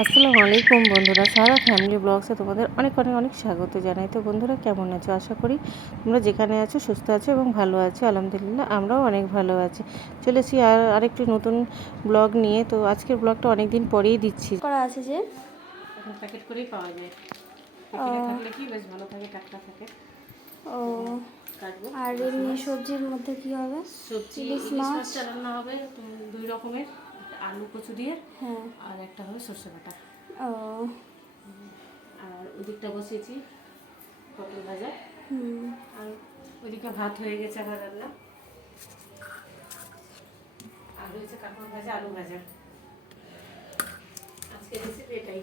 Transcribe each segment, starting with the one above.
আসসালামু আলাইকুম বন্ধুরা, সারা ফ্যামিলি ব্লগসে তোমাদের অনেক অনেক অনেক স্বাগত জানাই। তো বন্ধুরা, কেমন আছো? আশা করি তোমরা যেখানে আছো সুস্থ আছো এবং ভালো আছো। আলহামদুলিল্লাহ, আমরাও অনেক ভালো আছি। চলেছি আরেকটি নতুন ব্লগ নিয়ে। তো আজকের ব্লগটা অনেক দিন পরেই দিচ্ছি। করা আছে যে এখন প্যাকেট করেই পাওয়া যায়। প্যাকেটে থাকলে কি বেশ ভালো থাকে, টাটকা থাকে। ও কাটবো আর এমনি সবজির মধ্যে কি হবে? সবজি ইলিশ ইলিশ মাছ। মাছটা রান্না হবে দুই রকমের, আলু কচু দিয়ে হ্যাঁ। আর একটা হবে সর্ষে বাটা। ও আর ওদিকটা বসিয়েছি পটল ভাজা। হুম। আর ওইদিকে ভাত হয়ে গেছে আমার রান্না। আর হয়েছে কাঁকড় ভাজা, আলু ভাজা। আজকে রেসিপি এটাই।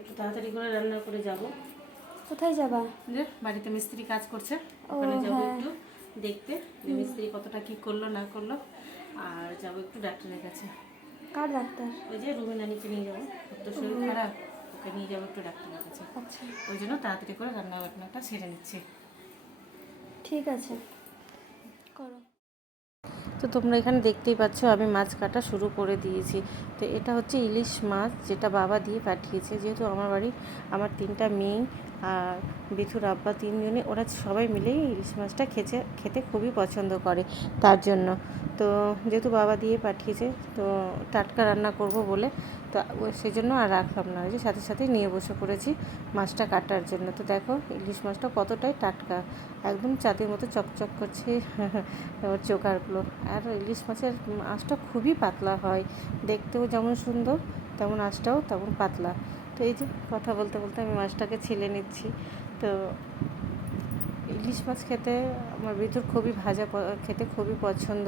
একটু তাড়াতাড়ি করে রান্না করে যাব। কোথায় যাবা? যে বাড়িতে মিস্ত্রি কাজ করছে, ও ওখানে যাবো হ্যাঁ। একটু দেখতে যে মিস্ত্রি কতটা কি করলো না করলো। আর যাবো একটু ডাক্তারের কাছে। কার ডাক্তার? ওই যে রুমে নানিকে নিয়ে যাবো, ওর তো শরীর খারাপ, ওকে নিয়ে যাবো একটু ডাক্তারের কাছে। আচ্ছা, ওই জন্য তাড়াতাড়ি করে রান্না বান্নাটা সেরে নিচ্ছি। ঠিক আছে, করো। তো তোমরা এখানে দেখতেই পাচ্ছ আমি মাছ কাটা শুরু করে দিয়েছি। তো এটা হচ্ছে ইলিশ মাছ, যেটা বাবা দিয়ে পাঠিয়েছে। যেহেতু আমার বাড়ি আমার 3টা মেয়ে আর বিথুর আব্বা, 3জনে ওরা সবাই মিলেই ইলিশ মাছটা খেতে খুবই পছন্দ করে। তার জন্য তো যেহেতু বাবা দিয়ে পাঠিয়েছে, তো টাটকা রান্না করব বলে তো সেই জন্য আর রাখলাম না, যে সাথে সাথে নিয়ে বসে পড়েছি মাছটা কাটার জন্য। তো দেখো ইলিশ মাছটা কতটাই টাটকা, একদম চাঁদের মতো চকচক করছে ওর চোকারগুলো। আর ইলিশ মাছের আঁশটা খুবই পাতলা হয়, দেখতেও যেমন সুন্দর তেমন আঁশটাও তেমন পাতলা। তো এই যে কথা বলতে বলতে আমি মাছটাকে ছিলে নিচ্ছি। তো ইলিশ মাছ খেতে আমার ভিতর খুবই খেতে খুবই পছন্দ।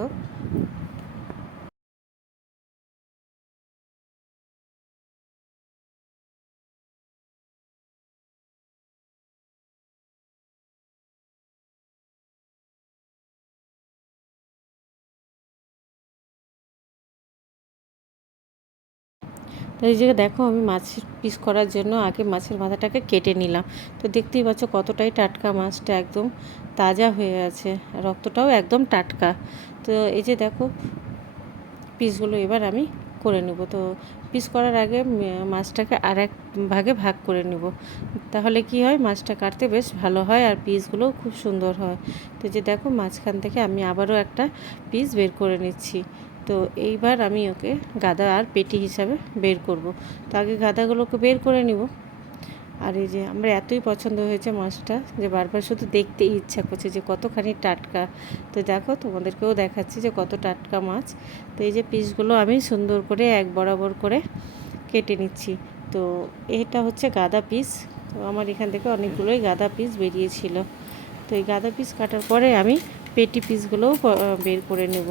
তো এই জায়গায় দেখো আমি মাছের পিস করার জন্য আগে মাছের মাথাটাকে কেটে নিলাম। তো দেখতেই পাচ্ছ কতটাই টাটকা, মাছটা একদম তাজা হয়ে আছে, রক্তটাও একদম টাটকা। তো এই যে দেখো পিসগুলো এবার আমি করে নেব। তো পিস করার আগে মাছটাকে আর এক ভাগে ভাগ করে নেব, তাহলে কি হয় মাছটা কাটতে বেশ ভালো হয় আর পিসগুলোও খুব সুন্দর হয়। তো যে দেখো মাঝখান থেকে আমি আবারও একটা পিস বের করে নিচ্ছি। তো এইবার আমি ওকে গাদা আর পেটি হিসাবে বের করব। তো আগে গাদাগুলোকে বের করে নিব। আর এই যে আমরা এতই পছন্দ হয়েছে মাছটা যে বারবার শুধু দেখতেই ইচ্ছা করছে যে কতখানি টাটকা। তো দেখো তোমাদেরকেও দেখাচ্ছি যে কত টাটকা মাছ। তো এই যে পিসগুলো আমি সুন্দর করে এক বরাবর করে কেটে নিচ্ছি। তো এটা হচ্ছে গাদা পিস। তো আমার এখান থেকে অনেকগুলোই গাদা পিস বেরিয়েছিল। তো এই গাদা পিস কাটার পরে আমি পেটি পিসগুলোও বের করে নেব।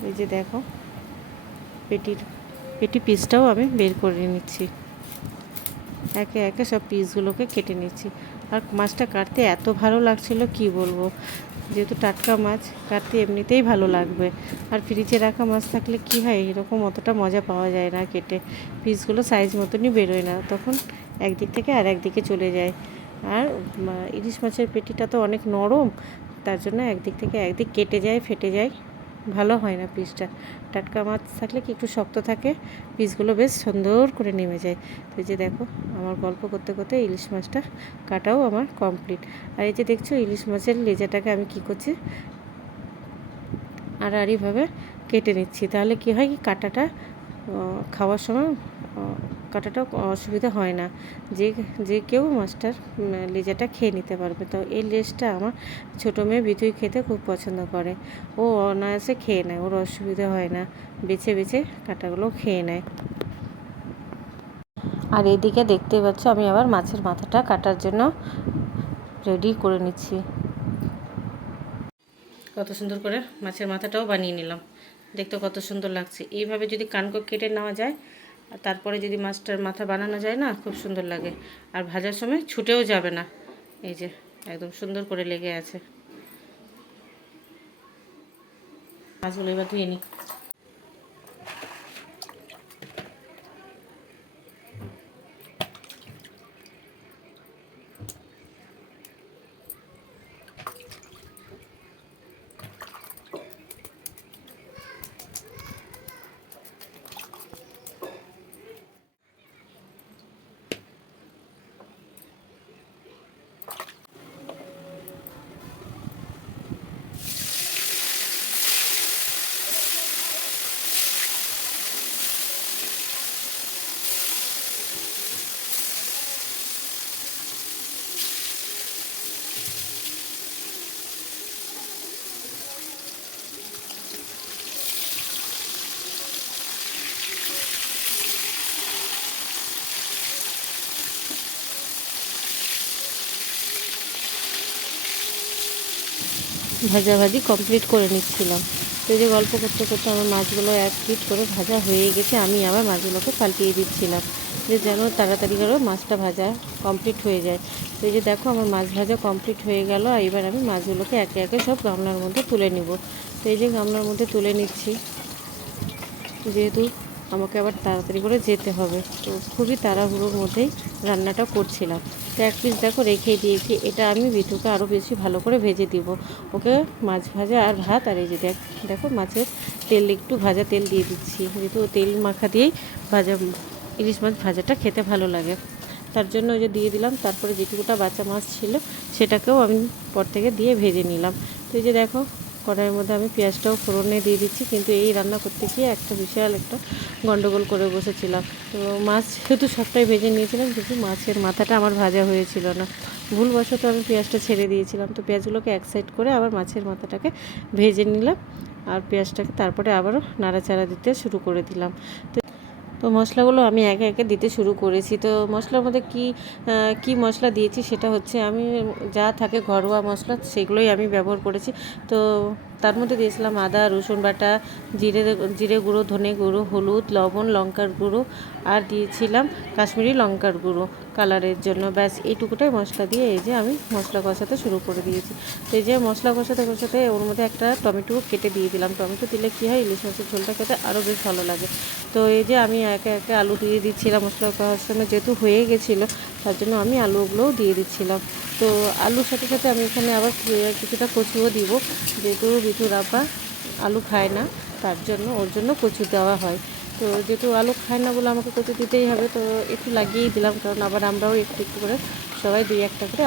তো এই যে দেখো পেটি পিসটাও আমি বের করে নিচ্ছি, একে একে সব পিসগুলোকে কেটে নিচ্ছি। আর মাছটা কাটতে এত ভালো লাগছিল কি বলবো, যেহেতু টাটকা মাছ কাটতে এমনিতেই ভালো লাগবে। আর ফ্রিজে রাখা মাছ থাকলে কি হয়, এরকম অতটা মজা পাওয়া যায় না, কেটে পিসগুলো সাইজ মতনই বেরোয় না, তখন একদিক থেকে আর একদিকে চলে যায়। আর ইলিশ মাছের পেটিটা তো অনেক নরম, তার জন্য একদিক থেকে একদিক কেটে যায়, ফেটে যায়, ভালো হয় না পিসটা। টাটকা মাছ থাকলে কি একটু শক্ত থাকে, পিসগুলো বেশ সুন্দর করে নেমে যায়। তো এই যে দেখো আমার গল্প করতে করতে ইলিশ মাছটা কাটাও আমার কমপ্লিট। আর এই যে দেখছো ইলিশ মাছের লেজাটাকে আমি কি করছি, আড়াআড়িভাবে কেটে নিচ্ছি, তাহলে কি হয় কি কাটাটা খাওয়ার সময় কাটাটা অসুবিধা হয় না, যে যে কেউ মাছটার লেজাটা খেয়ে নিতে পারবে। তো এই লেজটা আমার ছোটো মেয়ে বিতুই খেতে খুব পছন্দ করে, ও অনায়াসে খেয়ে নেয়, ওর অসুবিধা হয় না, বেছে বেছে কাটাগুলো খেয়ে নেয়। আর এদিকে দেখতে পাচ্ছ আমি আবার মাছের মাথাটা কাটার জন্য রেডি করে নিচ্ছি। কত সুন্দর করে মাছের মাথাটাও বানিয়ে নিলাম, দেখতে কত সুন্দর লাগছে। এইভাবে যদি কানকো কেটে নেওয়া যায় আর তারপরে যদি মাছটার মাথা বানানো যায় না, খুব সুন্দর লাগে। আর ভাজার সময় ছুটেও যাবে না, এই যে একদম সুন্দর করে লেগে আছে। মাছগুলো এবার ধুয়ে নিই। ভাজাভাজি কমপ্লিট করে নিচ্ছিলাম। তো এই যে গল্প করতে করতে আমার মাছগুলো এক পিঠ করে ভাজা হয়ে গেছে, আমি আবার মাছগুলোকে পাল্টিয়ে দিচ্ছিলাম যে যেন তাড়াতাড়ি করে মাছটা ভাজা কমপ্লিট হয়ে যায়। তো এই যে দেখো আমার মাছ ভাজা কমপ্লিট হয়ে গেল। এবার আমি মাছগুলোকে একে একে সব গামলার মধ্যে তুলে নিব। তো এই যে গামলার মধ্যে তুলে নিচ্ছি, যেহেতু আমাকে আবার তাড়াতাড়ি করে যেতে হবে, তো খুবই তাড়াহুড়োর মধ্যেই রান্নাটা করছিলাম। তো এক পিস দেখো রেখেই দিয়েছি, এটা আমি বিটুকে আরও বেশি ভালো করে ভেজে দিব। ওকে মাছ ভাজা আর ভাত, আর এই যে দেখো মাছের তেল, একটু ভাজা তেল দিয়ে দিচ্ছি, যেহেতু তেল মাখা দিয়েই ভাজা ইলিশ মাছ ভাজাটা খেতে ভালো লাগে, তার জন্য ওই যে দিয়ে দিলাম। তারপরে যেটুকুটা বাচ্চা মাছ ছিল সেটাকেও আমি পর থেকে দিয়ে ভেজে নিলাম। তো এই যে দেখো কড়াইয়ের মধ্যে আমি পেঁয়াজটাও ফোড়নে দিয়ে দিচ্ছি, কিন্তু এই রান্না করতে গিয়ে একটা বিশাল একটা গন্ডগোল করে বসেছিলাম। তো মাছ যেহেতু সবটাই ভেজে নিয়েছিলাম, কিন্তু মাছের মাথাটা আমার ভাজা হয়েছিল না, ভুলবশত আমি পেঁয়াজটা ছেড়ে দিয়েছিলাম। তো পেঁয়াজগুলোকে এক সাইড করে আবার মাছের মাথাটাকে ভেজে নিলাম, আর পেঁয়াজটাকে তারপরে আবারও নাড়াচাড়া দিতে শুরু করে দিলাম। তো মশলাগুলো আমি একে একে দিতে শুরু করেছি। তো মশলার মধ্যে কি মশলা দিয়েছি সেটা হচ্ছে, আমি যা থাকে ঘরোয়া মশলা সেগুলোই আমি ব্যবহার করেছি। তো তার মধ্যে দিয়েছিলাম আদা রসুন বাটা, জিরে গুঁড়ো, ধনে গুঁড়ো, হলুদ, লবণ, লঙ্কার গুঁড়ো, আর দিয়েছিলাম কাশ্মীরি লঙ্কার গুঁড়ো কালারের জন্য। ব্যাস এইটুকুটাই মশলা দিয়ে এই যে আমি মশলা কষাতে শুরু করে দিয়েছি। তো এই যে মশলা কষাতে কষাতে ওর মধ্যে একটা টমেটো কেটে দিয়ে দিলাম। টমেটো দিলে কী হয়, ইলিশ মাছের ঝোলটা খেতে আরও বেশ ভালো লাগে। তো এই যে আমি একে একে আলু দিয়ে দিচ্ছিলাম, মশলা কষানো যেহেতু হয়ে গেছিলো তার জন্য আমি আলুগুলোও দিয়ে দিচ্ছিলাম। তো আলুর সাথে সাথে আমি এখানে আবার কিছুটা কচুও দিব, যেহেতু বিটুর আব্বা আলু খায় না, তার জন্য ওর জন্য কচু দেওয়া হয়। তো যেহেতু আলু খায় না বলে আমাকে কচু দিতেই হবে, তো একটু লাগিয়েই দিলাম, কারণ আবার আমরাও একটু একটু করে সবাই 2-1টা করে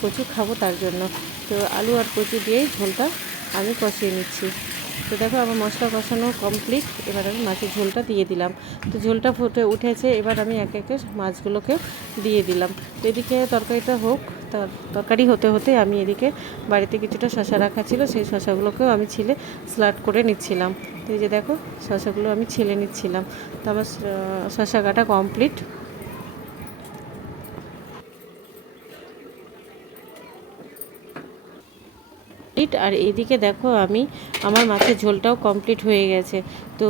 কচু খাবো, তার জন্য। তো আলু আর কচু দিয়েই ঝোলটা আমি কষিয়ে নিচ্ছি। তো দেখো আমার মশলা কষানো কমপ্লিট, এবার আমি মাছের ঝোলটা দিয়ে দিলাম। তো ঝোলটা ফুটে উঠেছে, এবার আমি একে একে মাছগুলোকে দিয়ে দিলাম। তো এদিকে তরকারিটা হোক, তরকারি হতে হতে আমি এদিকে বাড়িতে কিছুটা শশা রাখা ছিল, সেই শশাগুলোকেও আমি ছিলে স্লাট করে নিচ্ছিলাম। তো এই যে দেখো শশাগুলো আমি ছিলে নিচ্ছিলাম। তো আমার শশা কাটা কমপ্লিট। আর এদিকে দেখো আমার মাছের ঝোলটাও কমপ্লিট হয়ে গেছে। তো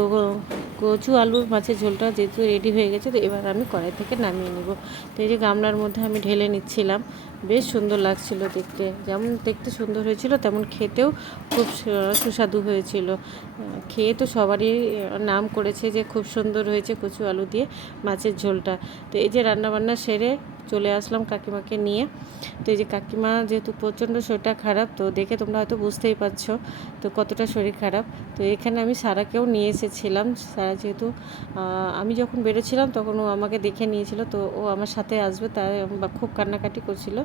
কচু আলুর মাছের ঝোলটা যেহেতু রেডি হয়ে গেছে, তো এবার আমি কড়াই থেকে নামিয়ে নেব। তো এই যে গামলার মধ্যে আমি ঢেলে নিচ্ছিলাম, বেশ সুন্দর লাগছিল দেখতে, যেমন দেখতে সুন্দর হয়েছিল তেমন খেতেও খুব সুস্বাদু হয়েছিল। খেয়ে তো সবারই নাম করেছে যে খুব সুন্দর হয়েছে কচু আলু দিয়ে মাছের ঝোলটা। তো এই যে রান্নাবান্না সেরে চলে আসলাম কাকিমাকে নিয়ে। তো এই যে কাকিমা যেহেতু প্রচণ্ড শরীরটা খারাপ, তো দেখে তোমরা হয়তো বুঝতেই পারছো তো কতটা শরীর খারাপ। তো এখানে আমি সারাকেও নিয়ে এসেছিলাম। সারা যেহেতু আমি যখন বেরোছিলাম তখন ও আমাকে দেখে নিয়েছিল, তো ও আমার সাথে আসবে তাই খুব কান্নাকাটি করছিল,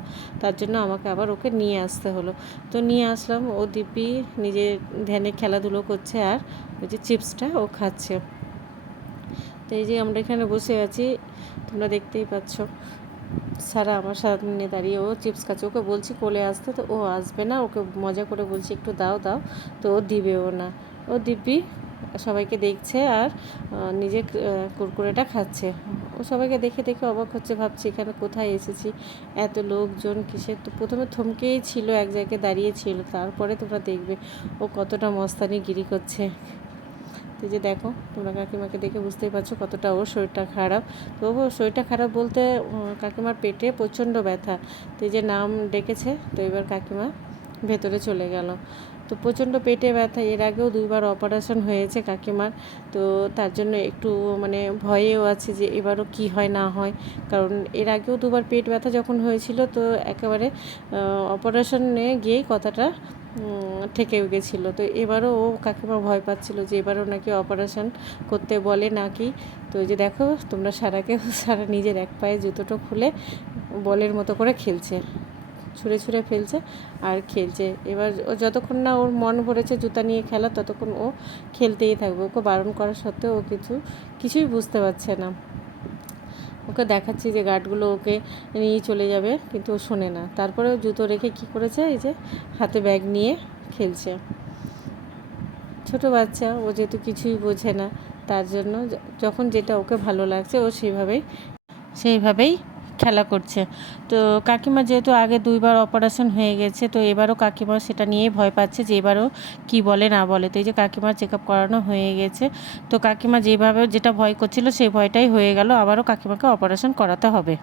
তার জন্য আমাকে আবার ওকে নিয়ে আসতে হলো। তো নিয়ে আসলাম, ও দিব্যি নিজে ধ্যানে খেলাধুলো করছে, আর ওই যে চিপসটা ও খাচ্ছে। তো এই যে আমরা এখানে বসে আছি, তোমরা দেখতেই পাচ্ছ সারা আমার সামনে দাঁড়িয়ে ও চিপস খাচ্ছে। ওকে বলছি কোলে আসতে, তো ও আসবে না, ওকে মজা করে বলছি একটু দাও দাও, তো ও দিবেও না। ও দিব্যি সবাইকে দেখছে আর নিজে কুরকুরেটা খাচ্ছে। ও সবাইকে দেখে দেখে অবাক হচ্ছে, ভাবছি এখানে কোথায় এসেছি, এত লোকজন কিসের। তো প্রথমে থমকেই ছিল, এক জায়গায় দাঁড়িয়ে ছিল, তারপরে তোমরা দেখবে ও কতটা মস্তানি গিরি করছে। তো যে দেখো তোমরা কাকিমাকে দেখে বুঝতেই পারছো কতটা ওর শরীরটা খারাপ। তো ওর শরীরটা খারাপ বলতে কাকিমার পেটে প্রচণ্ড ব্যথা। তো এই যে নাম ডেকেছে, তো এবার কাকিমা ভেতরে চলে গেল। তো প্রচণ্ড পেটে ব্যথা, এর আগেও 2বার অপারেশন হয়েছে কাকিমার, তো তার জন্য একটু মানে ভয়েও আছে যে এবারও কি হয় না হয়, কারণ এর আগেও 2বার পেট ব্যথা যখন হয়েছিল, তো একেবারে অপারেশনে গিয়েই কথাটা ঠেকে গেছিলো। তো এবারও ও কাকিমা ভয় পাচ্ছিলো যে এবারও নাকি অপারেশন করতে বলে নাকি। তো এই যে দেখো তোমরা সারা নিজের এক পায়ে জুতোটা খুলে বলের মতো করে খেলছে, ছুঁড়ে ছুঁড়ে ফেলছে আর খেলছে। এবার ও যতক্ষণ না ওর মন ভরেছে জুতা নিয়ে খেলা, ততক্ষণ ও খেলতেই থাকবে। ওকে বারণ করা সত্ত্বেও ও কিছুই বুঝতে পারছে না। ওকে দেখাচ্ছি যে গার্ডগুলো ওকে নিয়ে চলে যাবে, কিন্তু ও শোনে না। তারপরে জুতো রেখে কি করেছে, এই যে হাতে ব্যাগ নিয়ে খেলছে। ছোট বাচ্চা, ও যেহেতু কিছুই বোঝে না, তার জন্য যখন যেটা ওকে ভালো লাগছে ও সেইভাবেই খেলা করছে। তো কাকিমা যেহেতু আগে 2বার অপারেশন হয়ে গেছে, তো এবারও কাকিমা সেটা নিয়েই ভয় পাচ্ছে যে এবারও কী বলে না বলে। তো এই যে কাকিমার চেক আপ করানো হয়ে গেছে। তো কাকিমা যেভাবে যেটা ভয় করছিল সেই ভয়টাই হয়ে গেল, আবারও কাকিমাকে অপারেশন করাতে হবে।